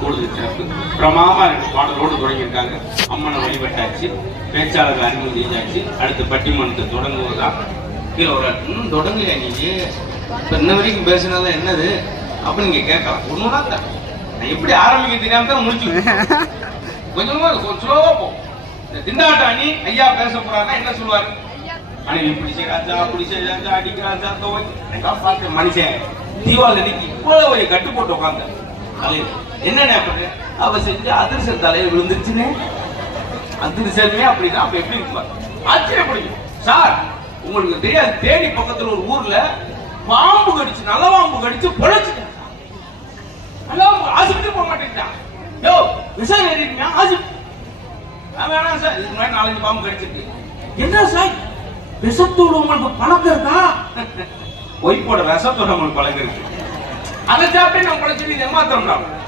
கூடுதல் சிறப்பு பிரமாமா பாடலோடு தொடங்கியிருக்காங்க. அம்மனை வழிபட்டாச்சு, பேச்சாளர்கள் அறிமுகம் செஞ்சாச்சு. அடுத்து பட்டிமன்றத்தை தொடங்குவதா கீழே ஒரு இன்னும் தொடங்கலையா நீங்க இப்ப இன்ன வரைக்கும் பேசினதான் என்னது அப்ப நீங்க கேட்கலாம். ஒண்ணுதான் நான் எப்படி ஆரம்பிக்க தெரியாம தான் முடிச்சு கொஞ்சமா ஸ்லோவா போ. இந்த திண்டாட்ட அணி ஐயா பேச போறாருன்னா என்ன சொல்லுவாரு? அணி பிடிச்ச ராஜா பிடிச்ச அடிக்கிறாஜா பார்த்து மனுஷன் தீபாவளி இவ்வளவு ஒரு கட்டு போட்டு உட்காந்து என்ன அவ செஞ்சு அதிர்சல் தலையில விழுந்துருச்சுன்னு அதிர்சல்மே அப்படின்னா அப்ப எப்படி இருப்பார்? ஆச்சரியப்படுங்க சார். உங்களுக்கு தெரியாது, தேனி பக்கத்துல ஒரு ஊர்ல பாம்பு கடிச்சு, நல்ல பாம்பு கடிச்சு பொழைச்சுட்டான். நல்லா ஆஸ்பத்திரி போக மாட்டேங்கிறான். யோ விஷம் ஏறிட்டீங்க ஆஸ்பத்திரி வேணாம் சார். இதுக்கு முன்னாடி 4-5 பாம்பு கடிச்சிருக்கு. என்ன சார் விஷத்தோடு உங்களுக்கு பழக்கம் இருக்கா? ஒய்ஃபோட விஷத்தோட உங்களுக்கு பழக்கம் இருக்கு. அதை சாப்பிட்டு நம்ம பழச்சு ஏமாத்திரம்